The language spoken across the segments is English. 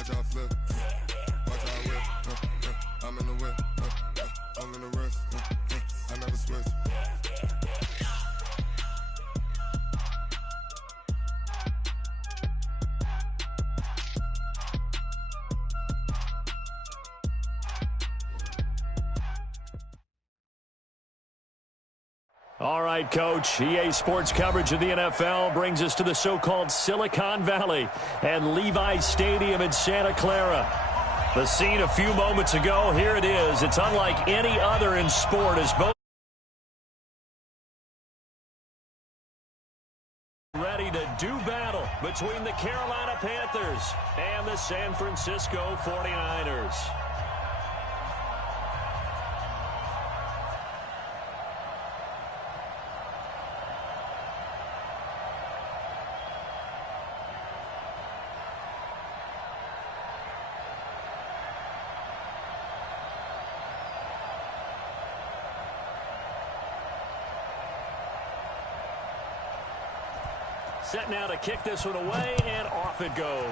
Watch how I flip. Watch how I whip. I'm in the whip. I'm in the wrist. I never switch. All right, Coach. EA Sports coverage of the NFL brings us to the so-called Silicon Valley and Levi's Stadium in Santa Clara. The scene a few moments ago, here it is. It's unlike any other in sport as both ready to do battle between the Carolina Panthers and the San Francisco 49ers. Set now to kick this one away, and off it goes.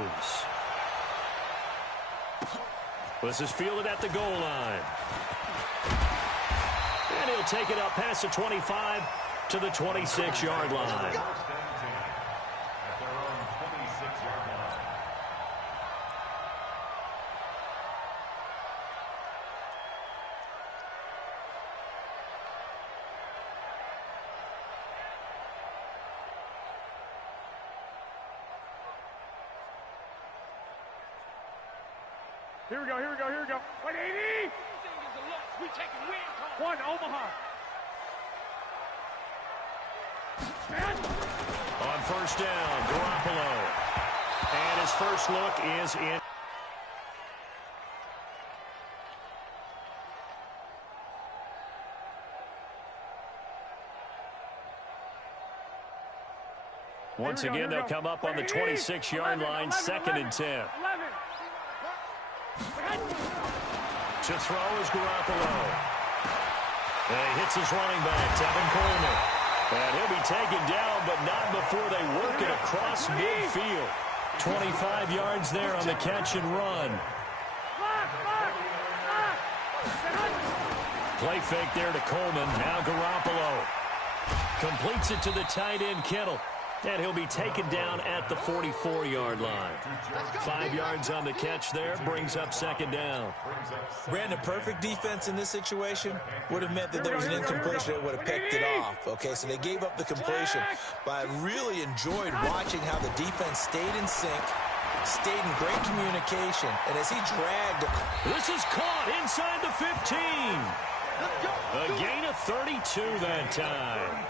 This is fielded at the goal line. And he'll take it up past the 25 to the 26-yard line. Here we go, here we go, here we go. 180! We taking win. One, Omaha. On first down, Garoppolo. And his first look is in. Once again, they'll come up on the 26-yard line, 2nd and 10. To throw is Garoppolo. And he hits his running back, Tevin Coleman. And he'll be taken down, but not before they work it across midfield. 25 yards there on the catch and run. Play fake there to Coleman. Now Garoppolo completes it to the tight end, Kittle. And he'll be taken down at the 44-yard line. 5 yards on the catch there, brings up 2nd down. Brandon, perfect defense in this situation would have meant that there was an incompletion that would have picked it off. Okay, so they gave up the completion. But I really enjoyed watching how the defense stayed in sync, stayed in great communication, and as he dragged. This is caught inside the 15. A gain of 32 that time.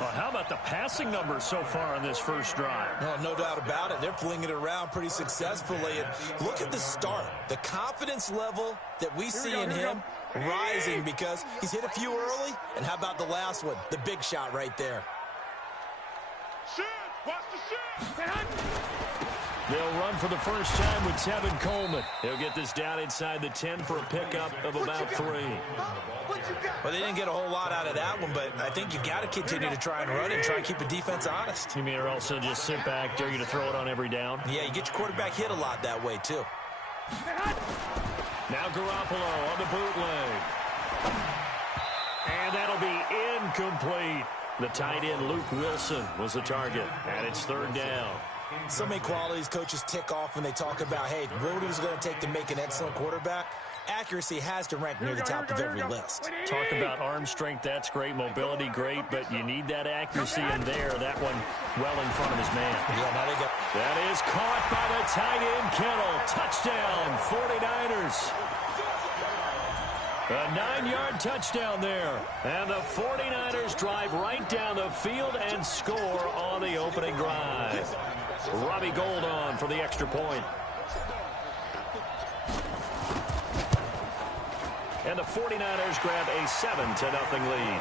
Well, how about the passing numbers so far on this first drive? Well, no doubt about it. They're flinging it around pretty successfully. And look at the start. The confidence level that we see in him rising because he's hit a few early. And how about the last one? The big shot right there. Watch the shot. They'll run for the first time with Tevin Coleman. He'll get this down inside the 10 for a pickup of about 3. Well, they didn't get a whole lot out of that one, but I think you've got to continue to try and run and try and keep the defense honest. You mean or also just sit back, dare you to throw it on every down? Yeah, you get your quarterback hit a lot that way, too. Now Garoppolo on the bootleg. And that'll be incomplete. The tight end, Luke Wilson, was the target, and it's 3rd down. So many qualities coaches tick off when they talk about, hey, what is it going to take to make an excellent quarterback? Accuracy has to rank near the top of every list. Talk about arm strength, that's great. Mobility, great, but you need that accuracy in there. That one well in front of his man. Yeah, now they got. That is caught by the tight end, Kittle. Touchdown, 49ers. A 9-yard touchdown there. And the 49ers drive right down the field and score on the opening drive. Robbie Gould on for the extra point. And the 49ers grab a 7-0 lead.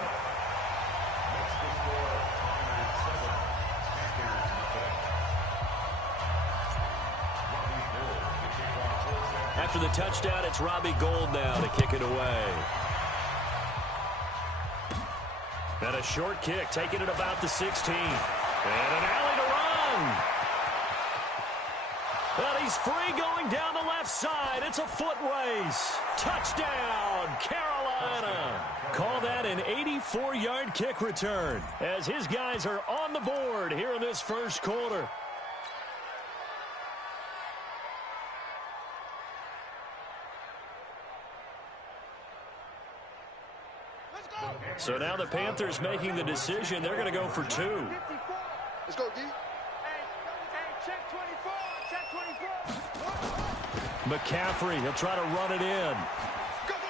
After the touchdown, it's Robbie Gould now to kick it away. And a short kick, taking it about the 16. And an alley to run. Well, he's free going down the left side. It's a foot race. Touchdown, Carolina. Call that an 84-yard kick return as his guys are on the board here in this first quarter. So now the Panthers making the decision. They're going to go for 2. Let's go, D. Check 24. Check 24. McCaffrey, he'll try to run it in.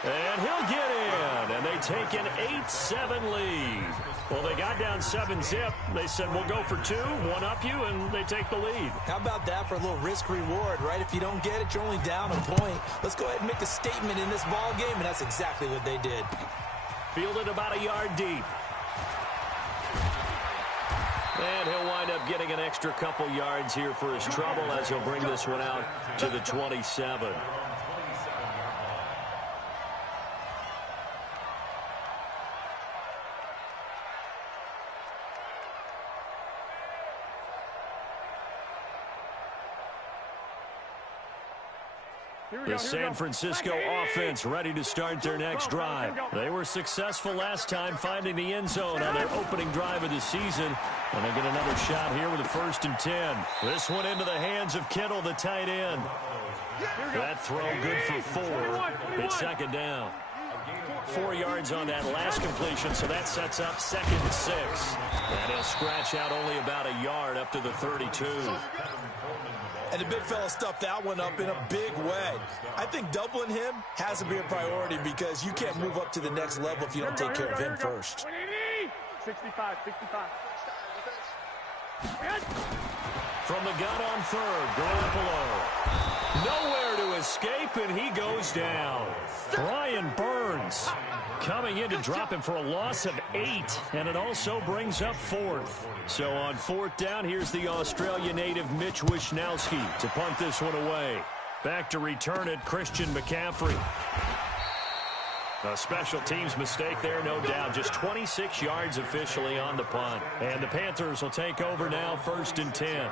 And he'll get in. And they take an 8-7 lead. Well, they got down 7-zip. They said, we'll go for 2, one up you, and they take the lead. How about that for a little risk-reward, right? If you don't get it, you're only down a point. Let's go ahead and make a statement in this ball game, and that's exactly what they did. Fielded about a yard deep. And he'll wind up getting an extra couple yards here for his trouble as he'll bring this one out to the 27. The San Francisco offense ready to start their next drive. They were successful last time finding the end zone on their opening drive of the season. And they get another shot here with a 1st and 10. This one into the hands of Kittle, the tight end. That throw good for 4. It's 2nd down. 4 yards on that last completion, so that sets up 2nd and 6. And he'll scratch out only about a yard up to the 32. And the big fella stuffed that one up in a big way. I think doubling him has to be a priority because you can't move up to the next level if you don't take care of him first. 65. From the gun on 3rd, Garoppolo. Nowhere to escape, and he goes down. Brian Burns coming in to drop him for a loss of 8, and it also brings up 4th. So on 4th down, here's the Australia native Mitch Wishnowsky to punt this one away. Back to return it, Christian McCaffrey. A special teams mistake there, no doubt. Just 26 yards officially on the punt. And the Panthers will take over now, 1st and 10.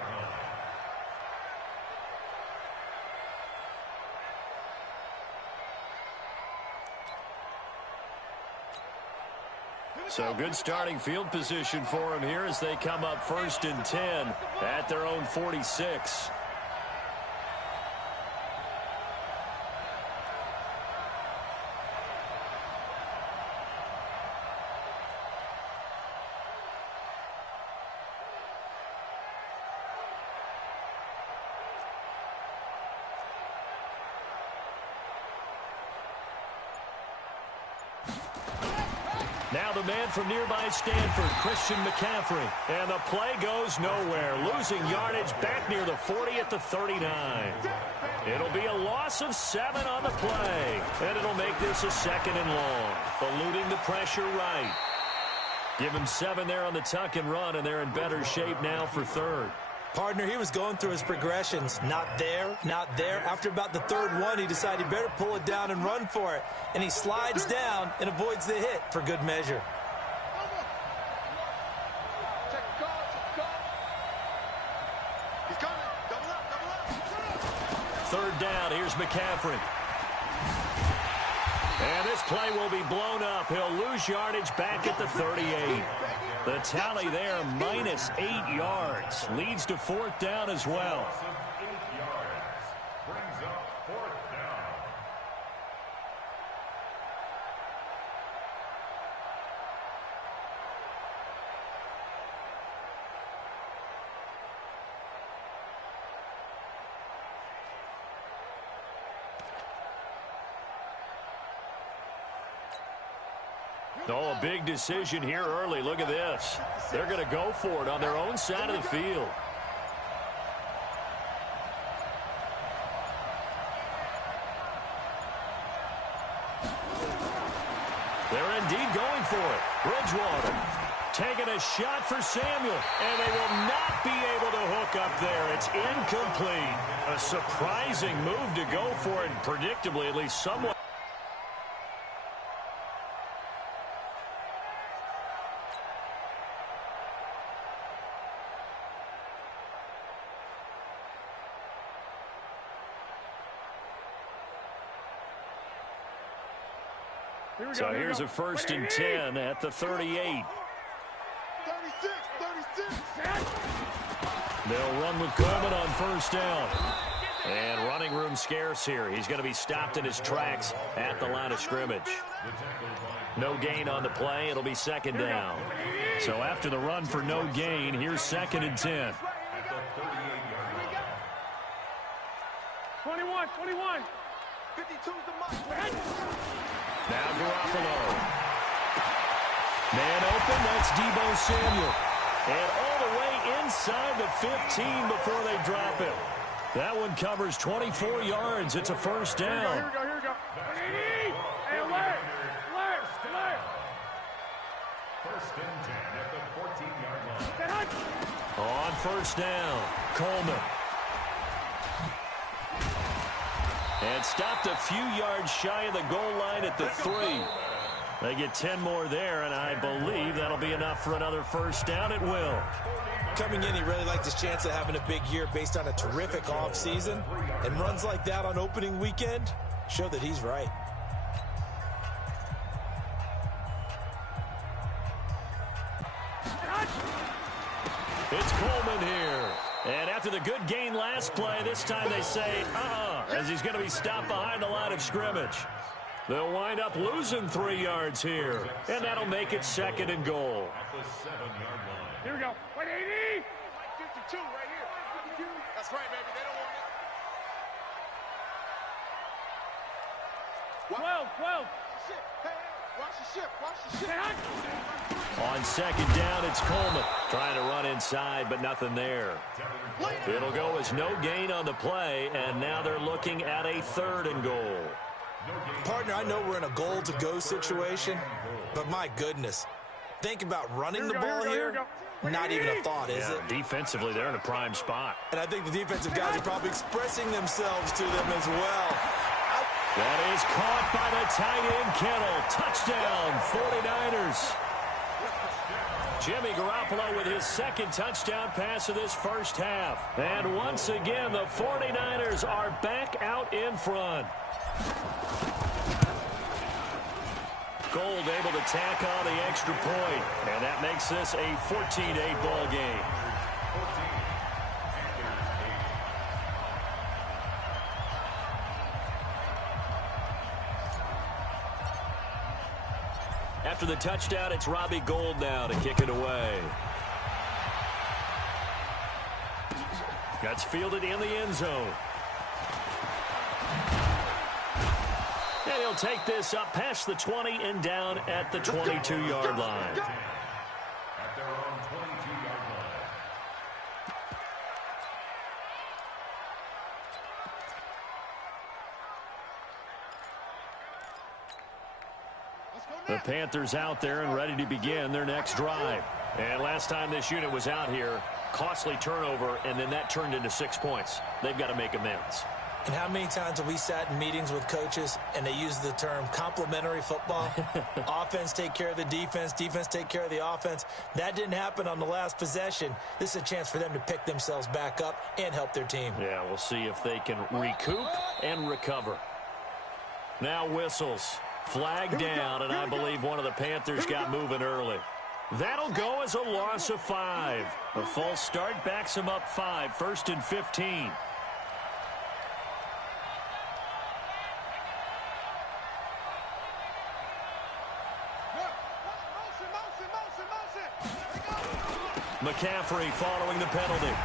So good starting field position for him here as they come up 1st and 10 at their own 46. Now the man from nearby Stanford, Christian McCaffrey. And the play goes nowhere. Losing yardage back near the 40 at the 39. It'll be a loss of 7 on the play. And it'll make this a 2nd and long. Eluding the pressure right. Give him 7 there on the tuck and run, and they're in better shape now for 3rd. Partner, he was going through his progressions. Not there, not there. After about the 3rd one, he decided he better pull it down and run for it. And he slides down and avoids the hit for good measure. He's coming. Double up. 3rd down, here's McCaffrey. And this play will be blown up. He'll lose yardage back at the 38. The tally there, minus 8 yards. Leads to 4th down as well. Oh, a big decision here early. Look at this. They're going to go for it on their own side of the field. They're indeed going for it. Bridgewater taking a shot for Samuel, and they will not be able to hook up there. It's incomplete. A surprising move to go for it, predictably, at least somewhat. So here's a 1st and 10 at the 38. 36, 36. They'll run with Coleman on 1st down. And running room scarce here. He's going to be stopped in his tracks at the line of scrimmage. No gain on the play. It'll be 2nd down. So after the run for no gain, here's 2nd and 10. 21, 21. 52's the mark. Now Garoppolo. Man open, that's Deebo Samuel. And all the way inside the 15 before they drop it. That one covers 24 yards. It's a 1st down. Here we go, here we go. Hey, alert. 1st and 10 at the 14-yard line. On 1st down, Coleman. And stopped a few yards shy of the goal line at the 3. They get 10 more there, and I believe that'll be enough for another 1st down. It will. Coming in, he really liked his chance of having a big year based on a terrific offseason. And runs like that on opening weekend show that he's right. It's Coleman here. And after the good gain last play, this time they say, as he's going to be stopped behind the line of scrimmage. They'll wind up losing 3 yards here. And that'll make it 2nd and goal. At the 7-yard line. Here we go. 180. 52 right here. That's right, baby. They don't want it. 12, 12. Shit. Hey, watch the ship. Watch the ship. On 2nd down, it's Coleman. Trying to run inside, but nothing there. It'll go as no gain on the play, and now they're looking at a 3rd and goal. Partner, I know we're in a goal-to-go situation, but my goodness. Think about running the ball here. Not even a thought, is it? Defensively, they're in a prime spot. And I think the defensive guys are probably expressing themselves to them as well. That is caught by the tight end, Kittle. Touchdown, 49ers. Jimmy Garoppolo with his 2nd touchdown pass of this 1st half. And once again, the 49ers are back out in front. Gold able to tack on the extra point, and that makes this a 14-8 ball game. After the touchdown, it's Robbie Gould now to kick it away. That's fielded in the end zone. And he'll take this up past the 20 and down at the 22-yard line. At their own 22-yard line. The Panthers out there and ready to begin their next drive. And last time this unit was out here, costly turnover, and then that turned into 6 points. They've got to make amends. And how many times have we sat in meetings with coaches and they use the term complementary football? Offense take care of the defense, defense take care of the offense. That didn't happen on the last possession. This is a chance for them to pick themselves back up and help their team. Yeah, we'll see if they can recoup and recover. Now whistles. Flag down, and I believe one of the Panthers got moving early. That'll go as a loss of 5. A false start backs him up 5, 1st and 15. McCaffrey following the penalty.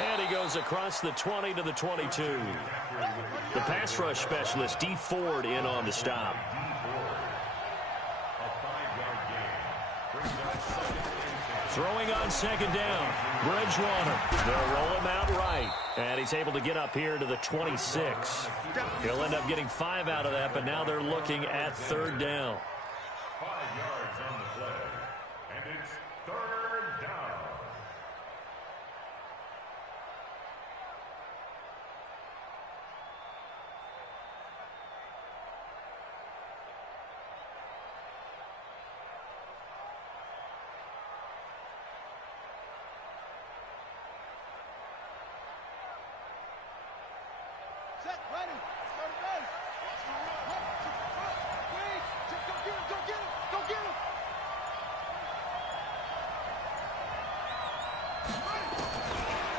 And he goes across the 20 to the 22. The pass rush specialist, D. Ford, in on the stop. Throwing on 2nd down. Bridgewater. They'll roll him out right. And he's able to get up here to the 26. He'll end up getting 5 out of that, but now they're looking at 3rd down. 5 yards on the play. And it's 3rd down. Set, ready. Go to base.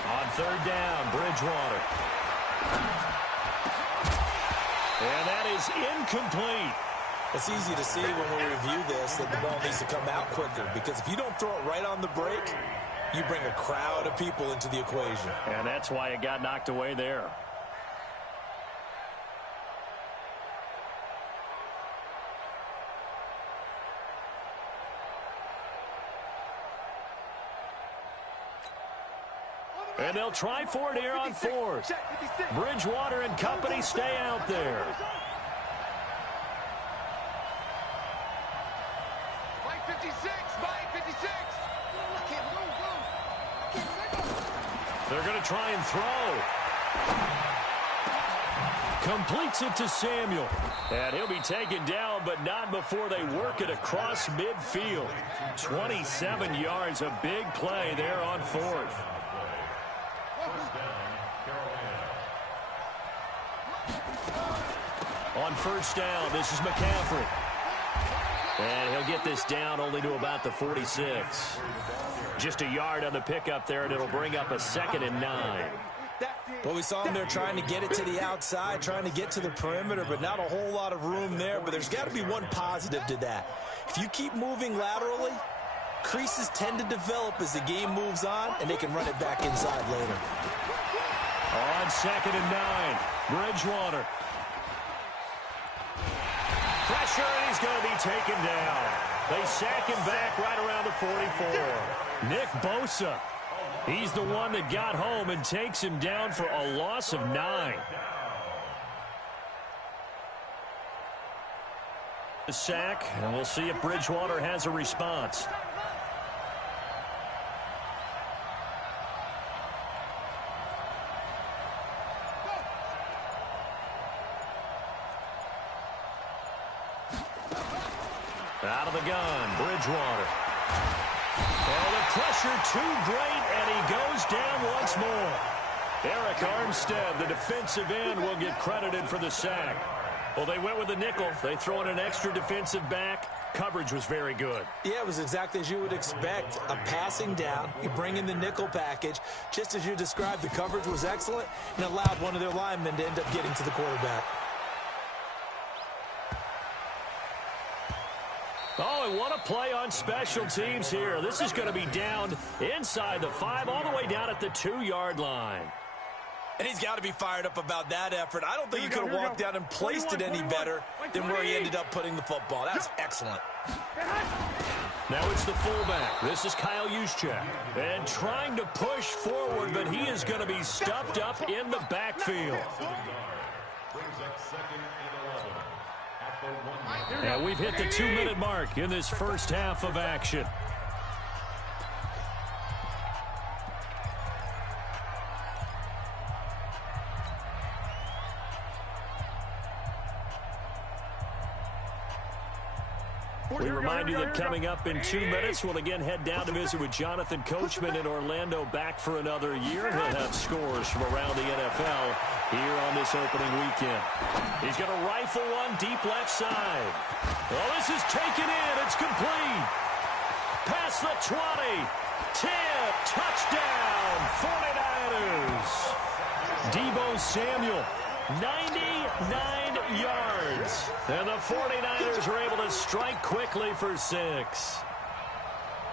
On third down, Bridgewater. And that is incomplete. It's easy to see when we review this that the ball needs to come out quicker, because if you don't throw it right on the break, you bring a crowd of people into the equation. And that's why it got knocked away there. And they'll try for it here on fourth. Bridgewater and company stay out there. They're going to try and throw. Completes it to Samuel. And he'll be taken down, but not before they work it across midfield. 27 yards, a big play there on fourth. On first down, this is McCaffrey. And he'll get this down only to about the 46. Just a yard on the pickup there, and it'll bring up a 2nd and 9. Well, we saw him there trying to get it to the outside, trying to get to the perimeter, but not a whole lot of room there. But there's got to be one positive to that. If you keep moving laterally, creases tend to develop as the game moves on, and they can run it back inside later. On 2nd and 9, Bridgewater. Pressure, and he's going to be taken down. They sack him back right around the 44. Nick Bosa, he's the one that got home and takes him down for a loss of 9. The sack, and we'll see if Bridgewater has a response. Out of the gun, Bridgewater. Oh, the pressure too great, and he goes down once more. Eric Armstead, the defensive end, will get credited for the sack. Well, they went with the nickel. They throw in an extra defensive back. Coverage was very good. Yeah, it was exactly as you would expect. A passing down, you bring in the nickel package. Just as you described, the coverage was excellent and allowed one of their linemen to end up getting to the quarterback. Oh, and what a play on special teams here. This is going to be down inside the 5, all the way down at the 2-yard line. And he's got to be fired up about that effort. I don't think he could have walked down and placed it any better than where he ended up putting the football. That's excellent. Now it's the fullback. This is Kyle Juszczyk. And trying to push forward, but he is going to be stuffed up in the backfield. And we've hit the 2-minute mark in this first half of action. We remind you that coming up in 2 minutes, we'll again head down to visit with Jonathan Coachman in Orlando, back for another year. He'll have scores from around the NFL here on this opening weekend. He's going to rifle one deep left side. Well, this is taken in. It's complete. Past the 20. 10. Touchdown. 49ers. Deebo Samuel. 99 yards. And the 49ers are able to strike quickly for 6.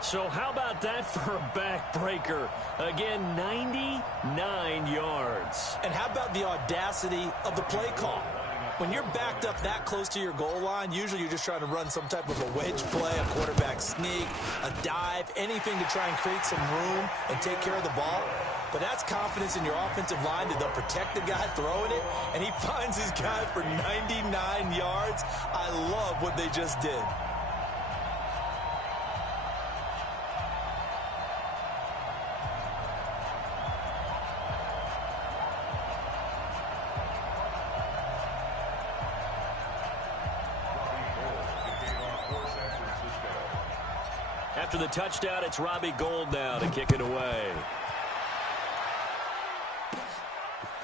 So how about that for a backbreaker? Again, 99 yards. And how about the audacity of the play call? When you're backed up that close to your goal line, usually you're just trying to run some type of a wedge play, a quarterback sneak, a dive, anything to try and create some room and take care of the ball. But that's confidence in your offensive line that they'll protect the guy throwing it, and he finds his guy for 99 yards. I love what they just did. After the touchdown, it's Robbie Gould now to kick it away.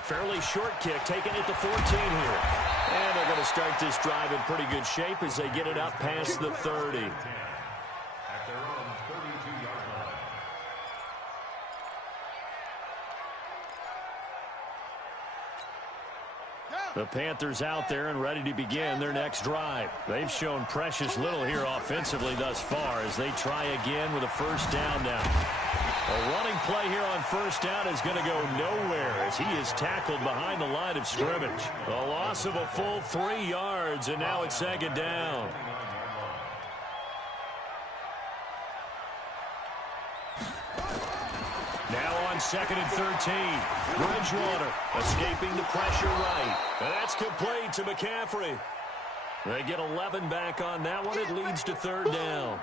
Fairly short kick, taking it to 14 here. And they're going to start this drive in pretty good shape as they get it up past the 30. At their own 32-yard line. The Panthers out there and ready to begin their next drive. They've shown precious little here offensively thus far as they try again with a first down now. A running play here on first down is going to go nowhere as he is tackled behind the line of scrimmage. A loss of a full 3 yards, and now it's second down. Now on second and 13. Bridgewater escaping the pressure right. And that's complete to McCaffrey. They get 11 back on that one. It leads to third down.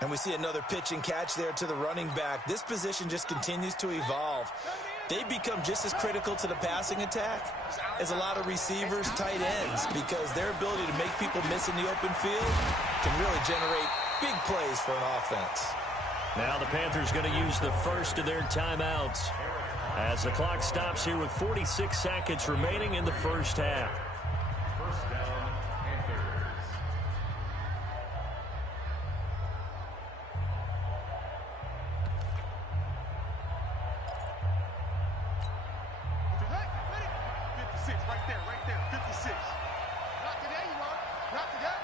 And we see another pitch and catch there to the running back. This position just continues to evolve. They become just as critical to the passing attack as a lot of receivers, tight ends, because their ability to make people miss in the open field can really generate big plays for an offense. Now the Panthers going to use the first of their timeouts as the clock stops here with 46 seconds remaining in the first half. First down, Panthers. Right there, 56. Not today, you want? Not today.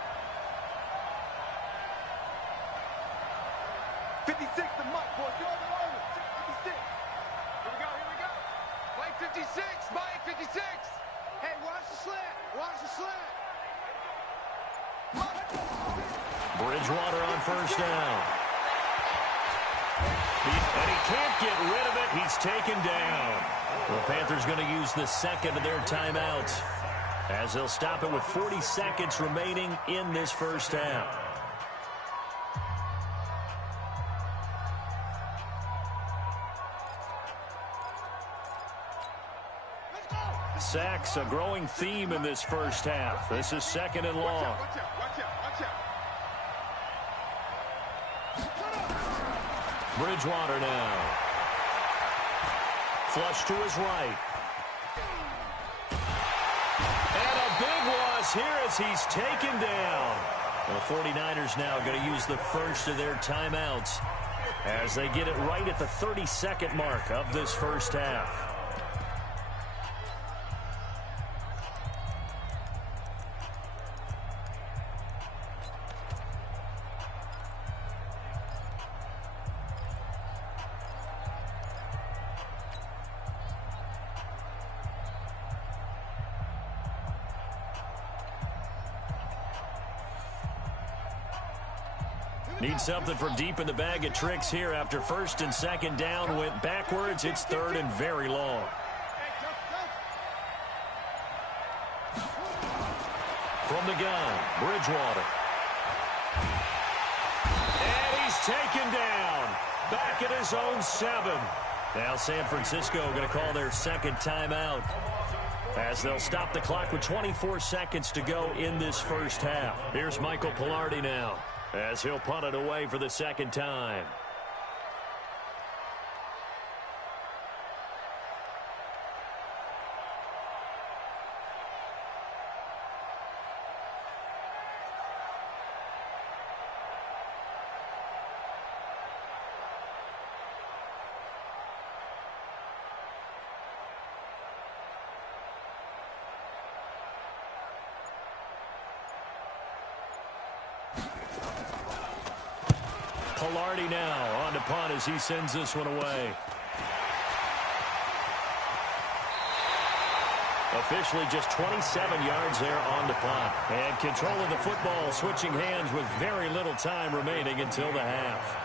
56, the mic, boy. Go over. 56. Here we go. Play 56. Mike, 56. Hey, watch the slant. Bridgewater on first down. And he can't get rid of it. He's taken down. The Panthers going to use the second of their timeouts as they'll stop it with 40 seconds remaining in this first half. Sacks, a growing theme in this first half. This is second and long. Watch out. Bridgewater now. Flush to his right. And a big loss here as he's taken down. The 49ers now going to use the first of their timeouts as they get it right at the 30-second mark of this first half. Need something from deep in the bag of tricks here after first and second down went backwards. It's third and very long. From the gun, Bridgewater. And he's taken down. Back at his own 7. Now San Francisco going to call their second timeout as they'll stop the clock with 24 seconds to go in this first half. Here's Michael Pilardi now as he'll punt it away for the second time. Pilardi now on to punt as he sends this one away. Officially just 27 yards there on the punt. And control of the football switching hands with very little time remaining until the half.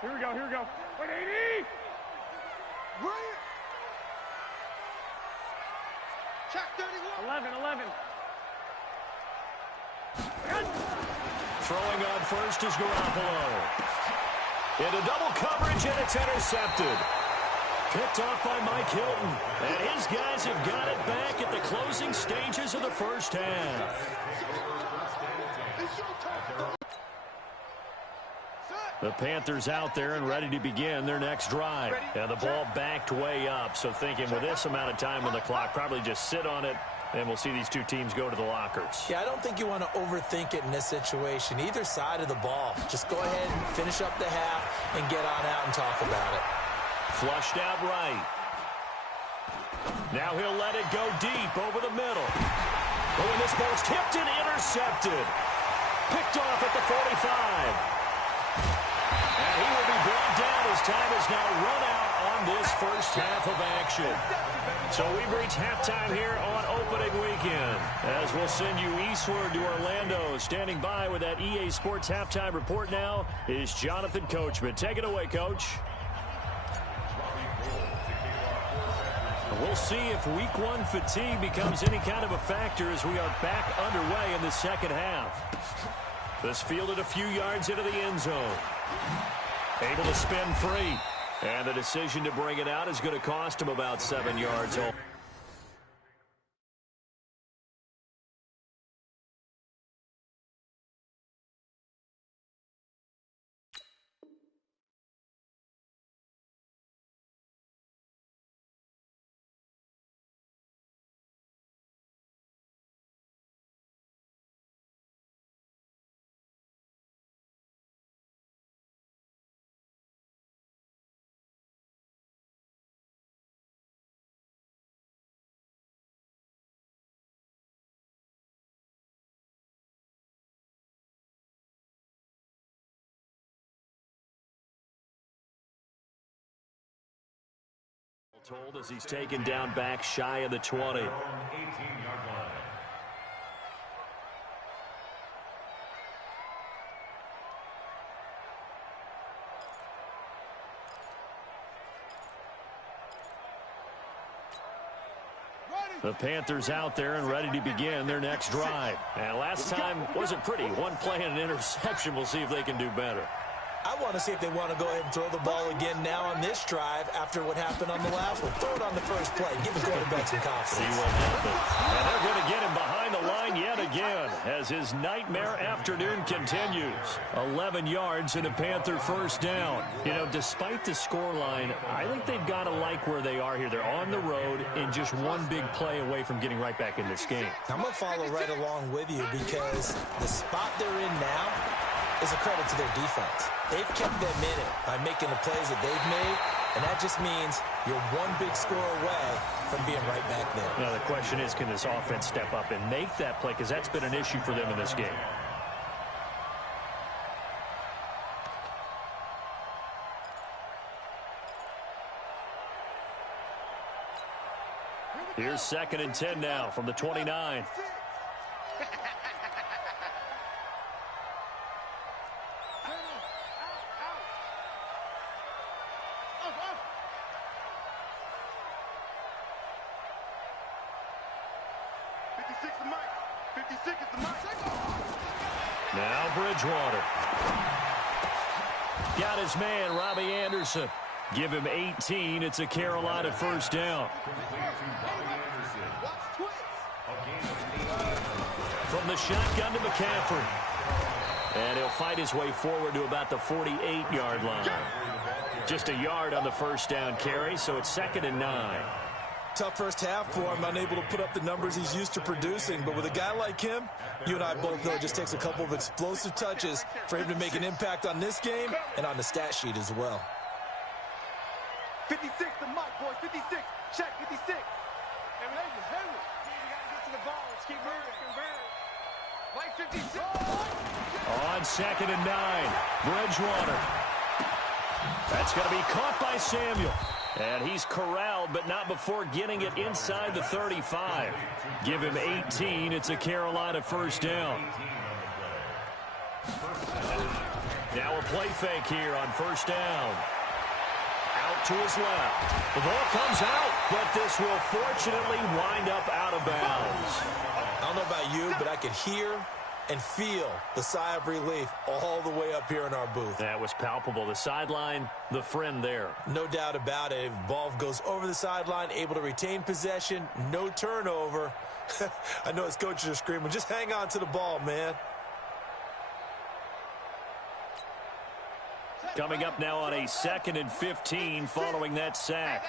Here we go. Wait, 80! Right. Check 31. 11. Throwing on first is Garoppolo. Into double coverage, and it's intercepted. Picked off by Mike Hilton. And his guys have got it back at the closing stages of the first half. It's your turn. Set. The Panthers out there and ready to begin their next drive. And the ball backed way up, so thinking with this amount of time on the clock, probably just sit on it, and we'll see these two teams go to the lockers. Yeah, I don't think you want to overthink it in this situation. Either side of the ball. Just go ahead and finish up the half and get on out and talk about it. Flushed out right. Now he'll let it go deep over the middle. Oh, and this ball's tipped and intercepted. Picked off at the 45. And he will be brought down as time is now run out on this first half of action. So we've reached halftime here on opening weekend, as we'll send you eastward to Orlando. Standing by with that EA Sports halftime report now is Jonathan Coachman. Take it away, Coach. We'll see if week one fatigue becomes any kind of a factor as we are back underway in the second half. This fielded a few yards into the end zone. Able to spin free. And the decision to bring it out is going to cost him about 7 yards. Told as he's taken down back shy of the 20. 18-yard line. The Panthers out there and ready to begin their next drive. And last time wasn't pretty. One play and an interception. We'll see if they can do better. I want to see if they want to go ahead and throw the ball again now on this drive after what happened on the last one. Throw it on the first play. Give the quarterback some confidence. See what happens. And they're going to get him behind the line yet again as his nightmare afternoon continues. 11 yards and a Panther first down. You know, despite the scoreline, I think they've got to like where they are here. They're on the road and just one big play away from getting right back in this game. I'm going to follow right along with you because the spot they're in now is a credit to their defense. They've kept them in it by making the plays that they've made, and that just means you're one big score away from being right back there. Now, the question is, can this offense step up and make that play? Because that's been an issue for them in this game. Here's 2nd and 10 now from the 29. Now Bridgewater. Got his man, Robbie Anderson. Give him 18. It's a Carolina first down. From the shotgun to McCaffrey. And he'll fight his way forward to about the 48-yard line. Just a yard on the first down carry, so it's 2nd and 9. Tough first half for him, unable to put up the numbers he's used to producing. But with a guy like him, you and I both know it just takes a couple of explosive touches for him to make an impact on this game and on the stat sheet as well. 56, the mic, boys. 56. Check, 56. Hey, we got to get to the ball. Let's keep moving. Mike 56. On 2nd and 9, Bridgewater. That's going to be caught by Samuel. And he's corralled, but not before getting it inside the 35. Give him 18. It's a Carolina first down. Now a play fake here on first down. Out to his left. The ball comes out, but this will fortunately wind up out of bounds. I don't know about you, but I could hear and feel the sigh of relief all the way up here in our booth. That was palpable. The sideline, the friend there. No doubt about it. If the ball goes over the sideline, able to retain possession, no turnover. I know his coaches are screaming, just hang on to the ball, man. Coming up now on a 2nd and 15 following that sack.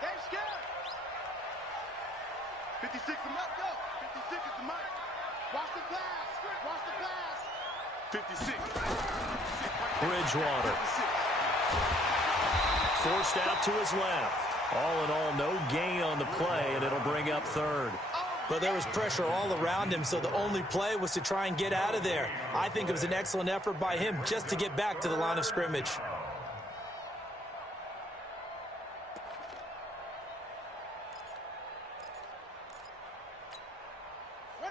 They scared. 56 is the mark. 56 is the mark. Watch the pass. 56. Bridgewater. Forced out to his left. All in all, no gain on the play, and it'll bring up 3rd. But there was pressure all around him, so the only play was to try and get out of there. I think it was an excellent effort by him just to get back to the line of scrimmage.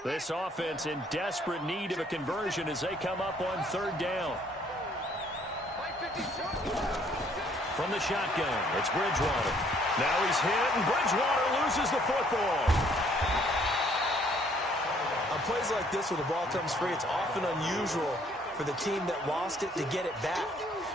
This offense in desperate need of a conversion as they come up on 3rd down. From the shotgun, it's Bridgewater. Now he's hit, and Bridgewater loses the football. On plays like this, when the ball comes free, it's often unusual for the team that lost it to get it back.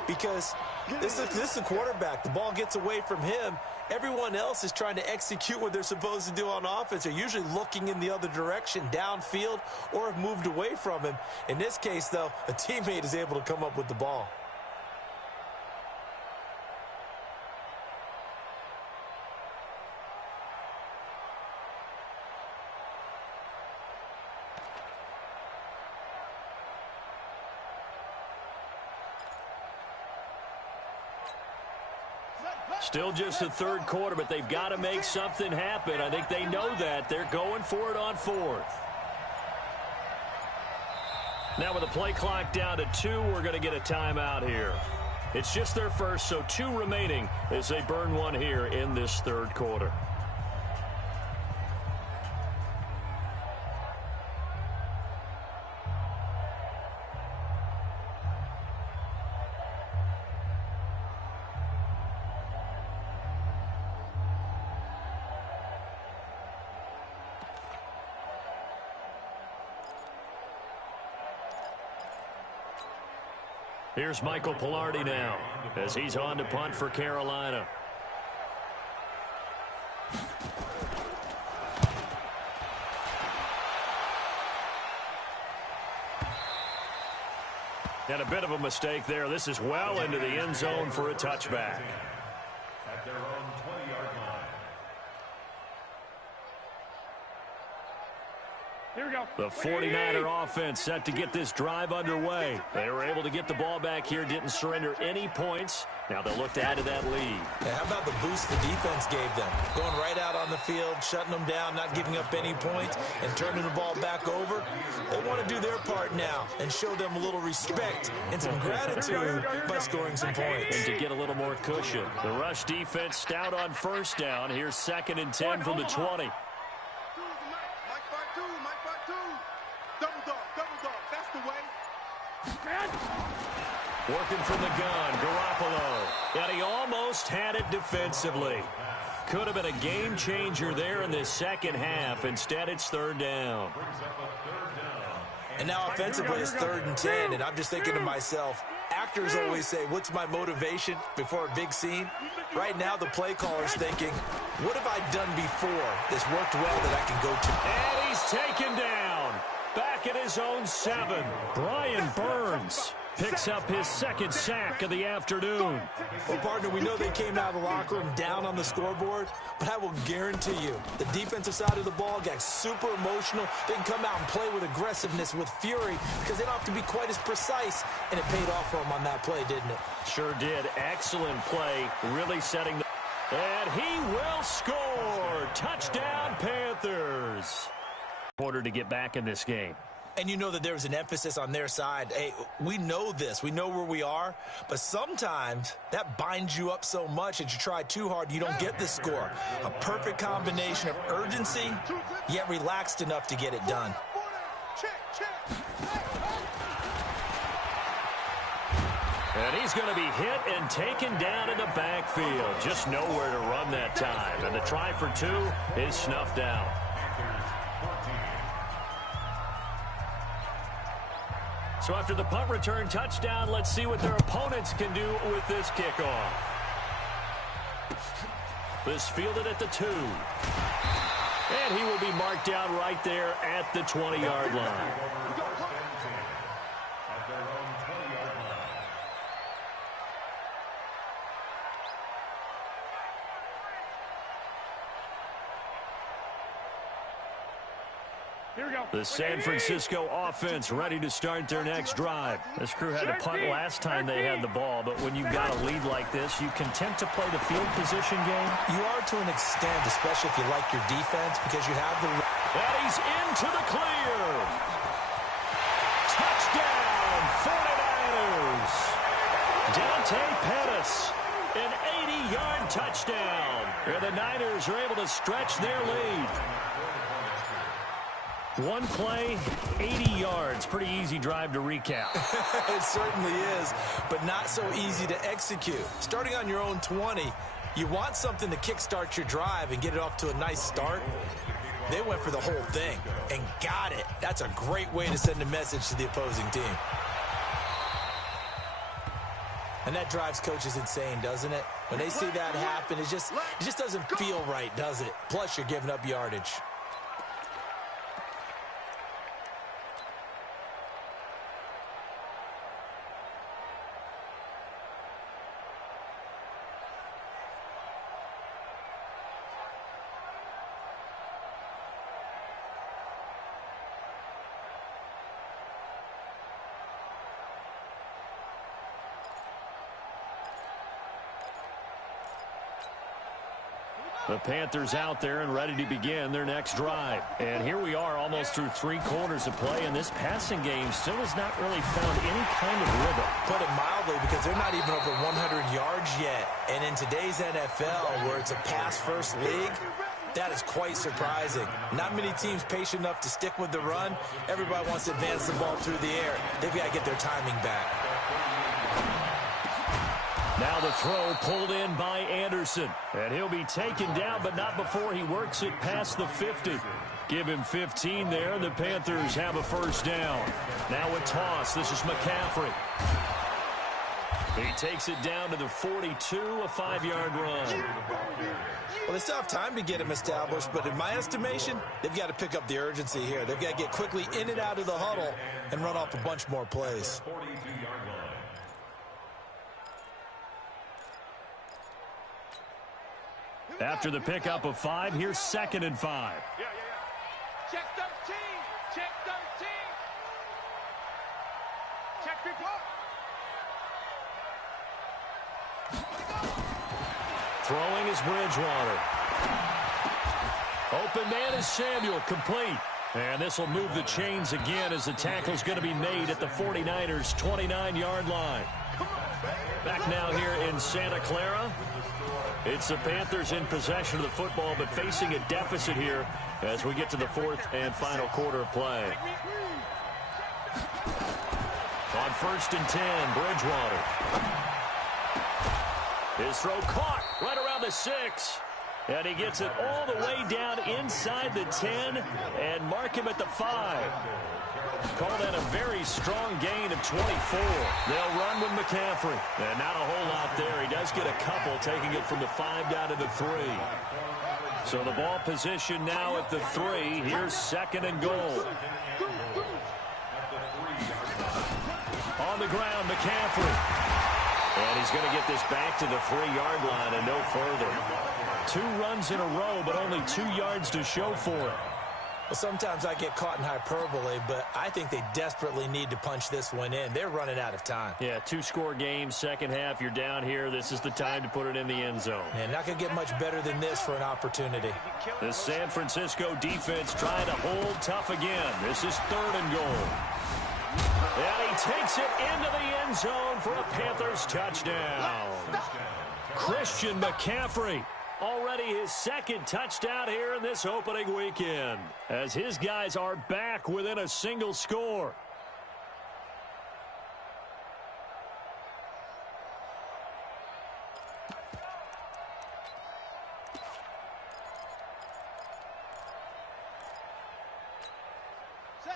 Because this is the quarterback. The ball gets away from him. Everyone else is trying to execute what they're supposed to do on offense. They're usually looking in the other direction, downfield, or have moved away from him. In this case, though, a teammate is able to come up with the ball. Still just the 3rd quarter, but they've got to make something happen. I think they know that. They're going for it on 4th. Now with the play clock down to 2, we're going to get a timeout here. It's just their first, so 2 remaining as they burn one here in this 3rd quarter. Here's Michael Pilardi now as he's on to punt for Carolina. And a bit of a mistake there. This is well into the end zone for a touchback. At their own 20-yard line. Here we go. The 49er offense set to get this drive underway. They were able to get the ball back here, didn't surrender any points. Now they'll look to add to that lead. How about the boost the defense gave them? Going right out on the field, shutting them down, not giving up any points, and turning the ball back over. They want to do their part now and show them a little respect and some gratitude by scoring some points. And to get a little more cushion. The rush defense stout on 1st down. Here's 2nd and 10 from the 20. Working from the gun, Garoppolo. And he almost had it defensively. Could have been a game changer there in this 2nd half. Instead, it's 3rd down. And now offensively, it's 3rd and 10. And I'm just thinking to myself, actors always say, what's my motivation before a big scene? Right now, the play caller's thinking, what have I done before this worked well that I can go to? And he's taken down. Back at his own 7. Brian Burns picks up his 2nd sack of the afternoon. Well, partner, we know they came out of the locker room down on the scoreboard, but I will guarantee you the defensive side of the ball got super emotional. They can come out and play with aggressiveness, with fury, because they don't have to be quite as precise, and it paid off for them on that play, didn't it? Sure did. Excellent play, really setting the... And he will score! Touchdown, Panthers! Order to get back in this game. And you know that there was an emphasis on their side. Hey, we know this. We know where we are. But sometimes that binds you up so much that you try too hard, you don't get the score. A perfect combination of urgency, yet relaxed enough to get it done. And he's going to be hit and taken down in the backfield. Just nowhere to run that time. And the try for 2 is snuffed out. So after the punt return touchdown, let's see what their opponents can do with this kickoff. This fielded at the 2. And he will be marked down right there at the 20-yard line. Here we go. The San Francisco offense ready to start their next drive. This crew had to punt last time they had the ball, but when you've got a lead like this, you content to play the field position game? You are to an extent, especially if you like your defense, because you have the... And he's into the clear. Touchdown, 49ers. Dante Pettis, an 80-yard touchdown. And the Niners are able to stretch their lead. One play, 80 yards. Pretty easy drive to recap. It certainly is, but not so easy to execute. Starting on your own 20, you want something to kickstart your drive and get it off to a nice start. They went for the whole thing and got it. That's a great way to send a message to the opposing team. And that drives coaches insane, doesn't it? When they see that happen, it just doesn't feel right, does it? Plus, you're giving up yardage. The Panthers out there and ready to begin their next drive. And here we are almost through 3 quarters of play, and this passing game still has not really found any kind of rhythm. Put it mildly, because they're not even over 100 yards yet. And in today's NFL, where it's a pass-first league, that is quite surprising. Not many teams patient enough to stick with the run. Everybody wants to advance the ball through the air. They've got to get their timing back. Now the throw pulled in by Anderson. And he'll be taken down, but not before he works it past the 50. Give him 15 there. The Panthers have a first down. Now a toss. This is McCaffrey. He takes it down to the 42, a 5-yard run. Well, they still have time to get him established, but in my estimation, they've got to pick up the urgency here. They've got to get quickly in and out of the huddle and run off a bunch more plays. After the pickup of 5, here's 2nd and 5. Yeah. Check 13. Check 13. Check 3 Throwing is Bridgewater. Open man is Samuel, complete. And this will move the chains again as the tackle's going to be made at the 49ers' 29-yard line. Back now here in Santa Clara. It's the Panthers in possession of the football, but facing a deficit here as we get to the 4th and final quarter of play. On 1st and 10, Bridgewater. His throw caught right around the 6. And he gets it all the way down inside the 10 and mark him at the 5. Call that a very strong gain of 24. They'll run with McCaffrey. And not a whole lot there. He does get a couple, taking it from the 5 down to the 3. So the ball position now at the 3. Here's 2nd and goal. On the ground, McCaffrey. And he's going to get this back to the 3-yard line and no further. 2 runs in a row, but only 2 yards to show for it. Well, sometimes I get caught in hyperbole, but I think they desperately need to punch this one in. They're running out of time. Yeah, 2-score game, second half. You're down here. This is the time to put it in the end zone. And not going to get much better than this for an opportunity. The San Francisco defense trying to hold tough again. This is 3rd and goal. And he takes it into the end zone for a Panthers touchdown. Christian McCaffrey. Already his 2nd touchdown here in this opening weekend, as his guys are back within a single score.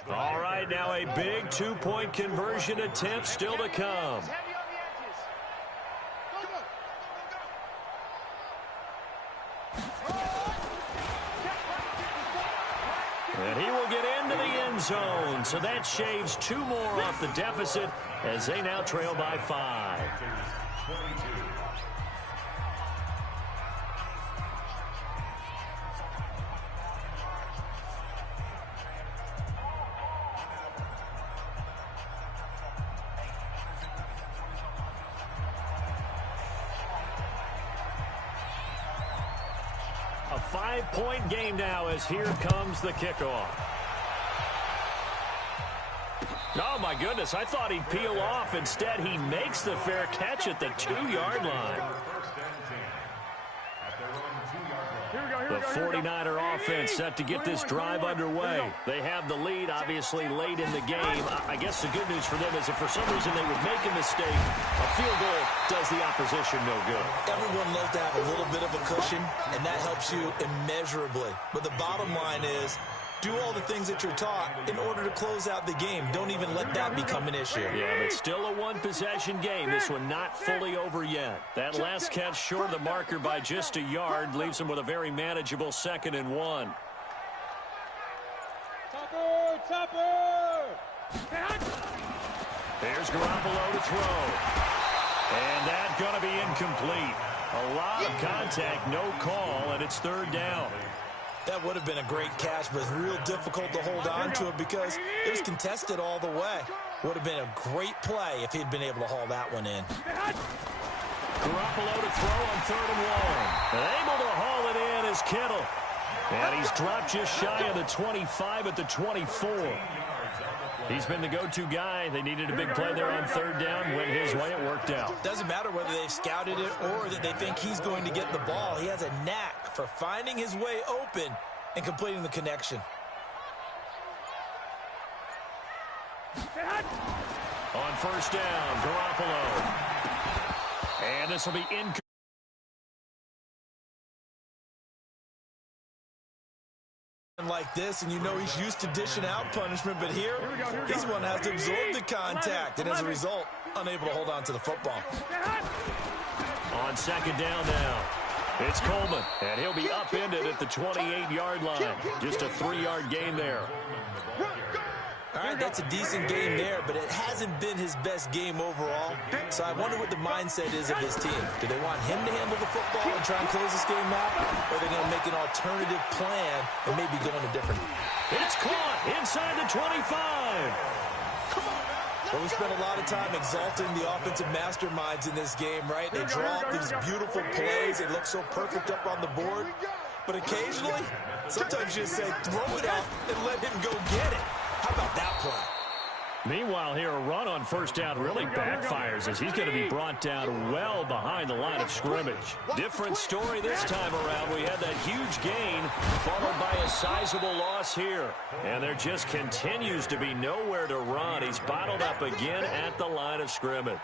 All right, now a big 2-point conversion attempt still to come. And he will get into the end zone. So that shaves 2 more off the deficit as they now trail by 5. 5-point game now as here comes the kickoff. Oh, my goodness. I thought he'd peel off. Instead, he makes the fair catch at the 2-yard line. The 49er offense set to get this drive underway. They have the lead, obviously, late in the game. I guess the good news for them is if for some reason they would make a mistake, a field goal does the opposition no good. Everyone loves to have a little bit of a cushion, and that helps you immeasurably. But the bottom line is, do all the things that you're taught in order to close out the game. Don't even let that become an issue. Yeah, but still a one-possession game. This one not fully over yet. That last catch short of the marker by just a yard leaves them with a very manageable 2nd and 1. Topper! There's Garoppolo to throw. And that's going to be incomplete. A lot of contact, no call, and it's 3rd down. That would have been a great catch, but it's real difficult to hold on to it because it was contested all the way. Would have been a great play if he'd been able to haul that one in. Garoppolo to throw on 3rd and 1. And able to haul it in is Kittle. And he's dropped just shy of the 25 at the 24. He's been the go-to guy. They needed a big play there on 3rd down. Went his way. It worked out. Doesn't matter whether they've scouted it or that they think he's going to get the ball. He has a knack for finding his way open and completing the connection. On 1st down, Garoppolo. And this will be incomplete. Like this, and you know he's used to dishing out punishment, but here he's the one that has to absorb the contact, and as a result, unable to hold on to the football. On 2nd down now, it's Coleman, and he'll be upended at the 28-yard line. Just a 3-yard gain there. All right, that's a decent game there, but it hasn't been his best game overall. So I wonder what the mindset is of his team. Do they want him to handle the football and try and close this game out? Or are they going to make an alternative plan and maybe go in a different... It's caught inside the 25. Well, we spent a lot of time exalting the offensive masterminds in this game, right? They draw up these beautiful plays. They look so perfect up on the board. But occasionally, sometimes you just say, throw it up and let him go get it. How about that play? Meanwhile, here, a run on 1st down really backfires as he's going to be brought down well behind the line of scrimmage. Different story this time around. We had that huge gain followed by a sizable loss here. And there just continues to be nowhere to run. He's bottled up again at the line of scrimmage.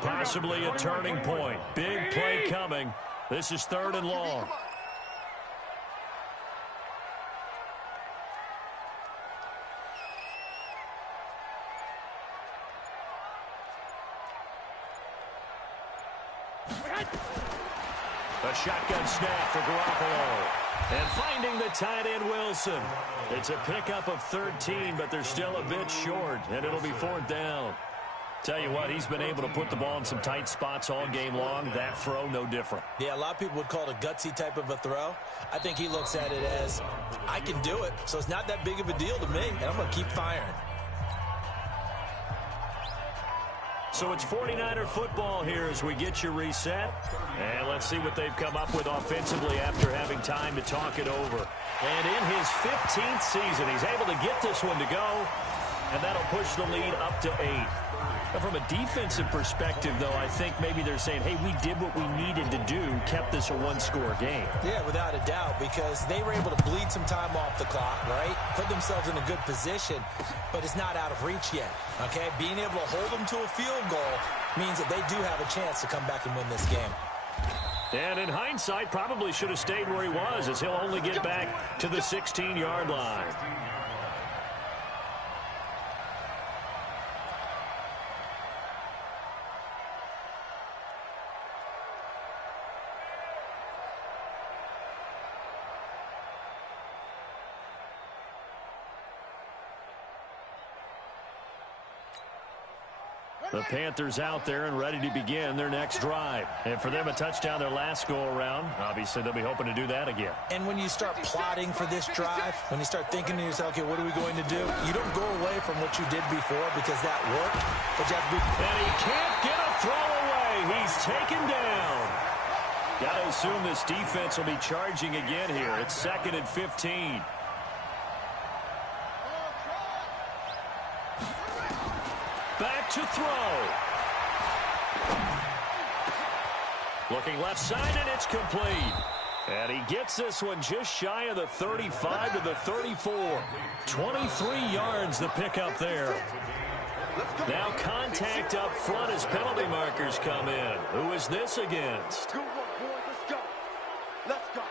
Possibly a turning point. Big play coming. This is 3rd and long. A shotgun snap for Garoppolo. And finding the tight end, Wilson. It's a pickup of 13, but they're still a bit short, and it'll be 4th down. Tell you what, he's been able to put the ball in some tight spots all game long. That throw, no different. Yeah, a lot of people would call it a gutsy type of a throw. I think he looks at it as, I can do it, so it's not that big of a deal to me, and I'm going to keep firing. So it's 49er football here as we get you reset. And let's see what they've come up with offensively after having time to talk it over. And in his 15th season, he's able to get this one to go. And that'll push the lead up to 8. But from a defensive perspective, though, I think maybe they're saying, hey, we did what we needed to do, kept this a one-score game. Yeah, without a doubt, because they were able to bleed some time off the clock, right? Put themselves in a good position, but it's not out of reach yet, okay? Being able to hold them to a field goal means that they do have a chance to come back and win this game. And in hindsight, probably should have stayed where he was, as he'll only get back to the 16-yard line. The Panthers out there and ready to begin their next drive. And for them, a touchdown their last go-around. Obviously, they'll be hoping to do that again. And when you start plotting for this drive, when you start thinking to yourself, okay, what are we going to do? You don't go away from what you did before because that worked. But you have to be... And he can't get a throw away. He's taken down. Got to assume this defense will be charging again here. It's 2nd and 15. Back to throw. Looking left side, and it's complete. And he gets this one just shy of the 35 to the 34. 23 yards the pickup there. Now contact up front as penalty markers come in. Who is this against? Good work, boys. Let's go. Let's go.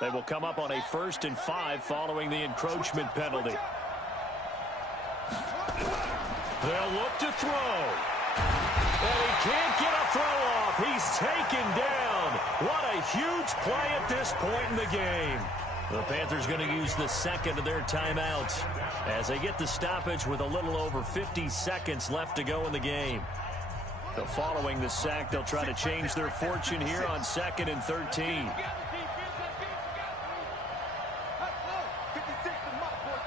They will come up on a 1st and 5 following the encroachment penalty. They'll look to throw. And he can't get a throw off. He's taken down. What a huge play at this point in the game. The Panthers going to use the 2nd of their timeouts as they get the stoppage with a little over 50 seconds left to go in the game. So following the sack, they'll try to change their fortune here on 2nd and 13.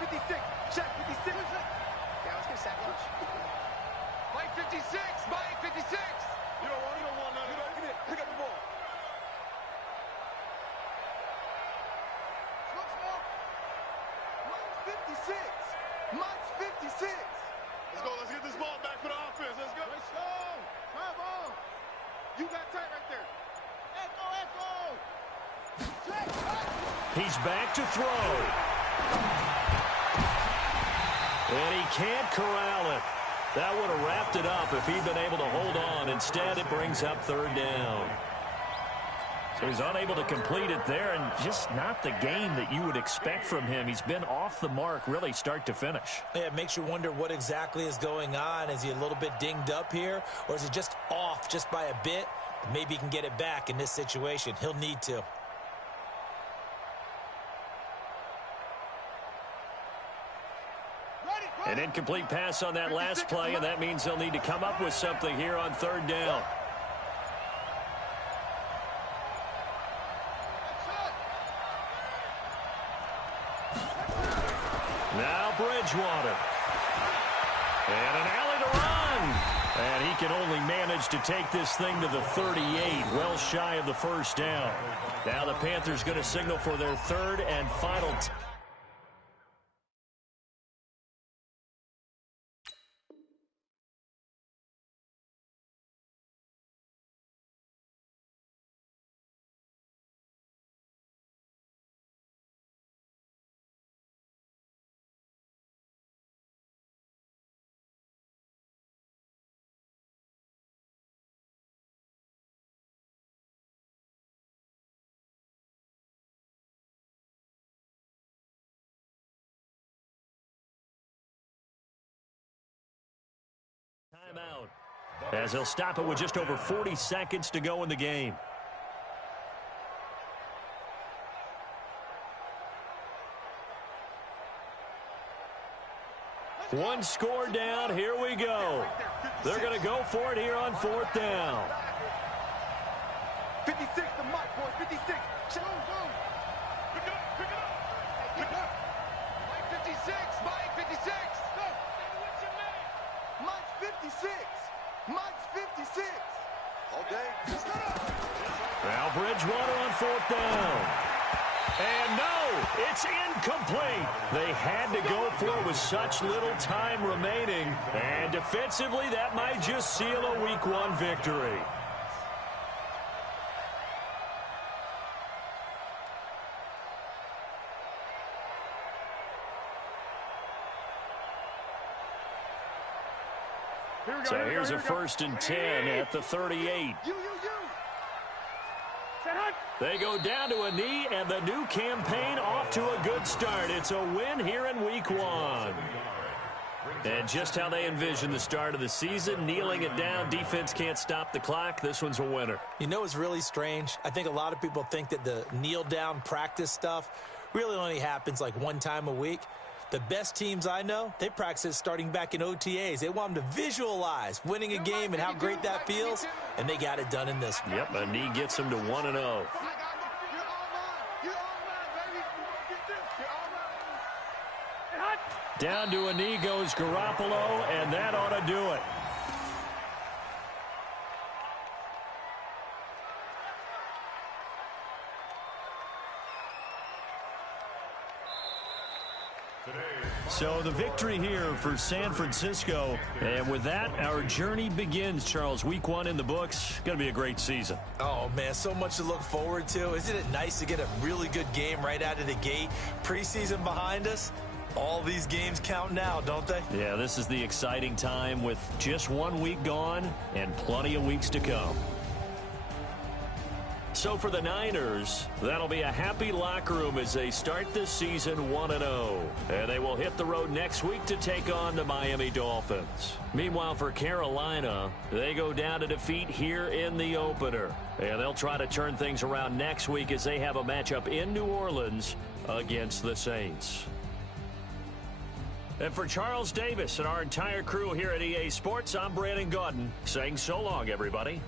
56. Check 56. Yeah, let's get sack lunch. Mike 56. Mike 56. You don't want none. Get it. Pick up the ball. Mike's 56. Mike's 56. Let's go. Let's get this ball back for the offense. Let's go. Let's go. Come on. You got tight right there. Echo. Check. He's back to throw. And he can't corral it. That would have wrapped it up if he'd been able to hold on. Instead, it brings up 3rd down. So he's unable to complete it there, and just not the game that you would expect from him. He's been off the mark really start to finish. Yeah, it makes you wonder what exactly is going on. Is he a little bit dinged up here, or is he just off just by a bit? Maybe he can get it back in this situation. He'll need to. An incomplete pass on that last play, and that means they'll need to come up with something here on 3rd down. Now Bridgewater. And an alley to run. And he can only manage to take this thing to the 38, well shy of the 1st down. Now the Panthers going to signal for their 3rd and final timeout, as they'll stop it with just over 40 seconds to go in the game. One score down. Here we go. They're going to go for it here on 4th down. 56 to Mike, boys. 56. Pick it up. Mike 56. Mike 56. Mike's 56. Mike's 56. All day. Now Bridgewater on 4th down. And no, it's incomplete. They had to go for it with such little time remaining. And defensively, that might just seal a Week 1 victory. So here's a 1st and 10 at the 38. They go down to a knee, and the new campaign off to a good start. It's a win here in Week 1. And just how they envision the start of the season, kneeling it down, defense can't stop the clock. This one's a winner. You know what's really strange? I think a lot of people think that the kneel-down practice stuff really only happens like one time a week. The best teams I know, they practice it starting back in OTAs. They want them to visualize winning a game and how great that feels, and they got it done in this one. Yep, a knee gets them to 1-0. Down to a knee goes Garoppolo, and that ought to do it. So the victory here for San Francisco. And with that, our journey begins, Charles. Week 1 in the books. Going to be a great season. Oh, man, so much to look forward to. Isn't it nice to get a really good game right out of the gate? Preseason behind us. All these games count now, don't they? Yeah, this is the exciting time with just 1 week gone and plenty of weeks to come. So for the Niners, that'll be a happy locker room as they start this season 1-0. And they will hit the road next week to take on the Miami Dolphins. Meanwhile, for Carolina, they go down to defeat here in the opener. And they'll try to turn things around next week as they have a matchup in New Orleans against the Saints. And for Charles Davis and our entire crew here at EA Sports, I'm Brandon Gaudin saying so long, everybody.